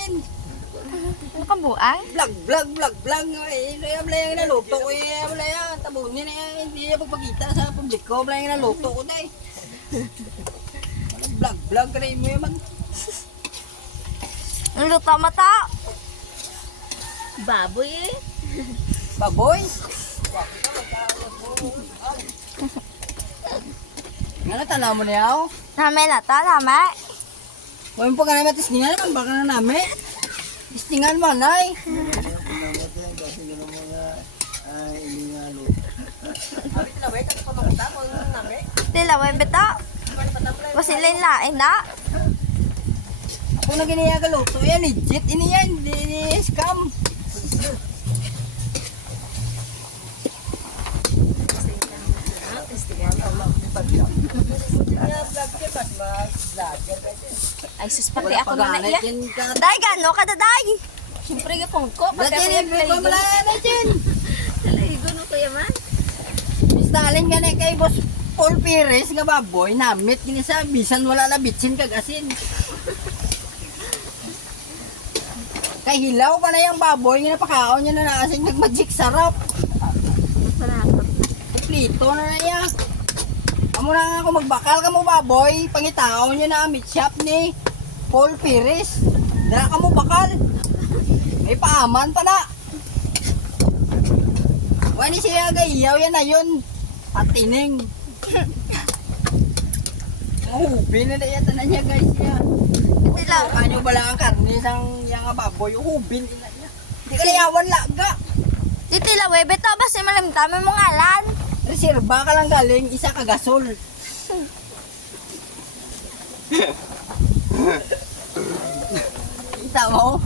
asin. Ano ka buang? Vlog. Kaya wala yung naluto ko eh. Wala yan. Tabunin na yan. Hindi niya pagpakita sa publiko. Wala yung naluto ko na eh. Vlog ka rin mo yaman. Ang luto mata. Baboy eh. Baboy. Nga tanaw mo niya ako. Name na to, name. Huwag mo pa ka namin tisningan naman. Baka na namin. Tisningan mo na eh. Tilaway bito. Wasilin lain na. Kung na giniyaga luto yan, legit. Ini yan. Hindi scam. Ay, sus, pati ako na naiya. Day, gano ka daday? Siyempre, gapong ko. Dati yan, ko malaya na dyan. Talaigo no kaya man. Stalin ka na kay Boss Paul Pires nga baboy, namit kini sa bisan wala na bitsin kag asin. Kay hilaw pa na yung baboy nga napakaon niya na naasin kag magic sarap. Plito na na ya. Amo na nga ako magbakal ka mo baboy, pangitaon niya na meat shop ni Paul Pires. Dala ka mo bakal. May paaman pa na. Wani siya gayaw yan na yun. Patining. Hubin na yata na niya guys ya. Tilaw. Kanyo bala ang karne sang yang baboy hubin ina niya. Di kalayawan laga. Titilaway bito, basta malamtami mo ngalan. Reserba ka lang galing isa ka gasol. Kita mo?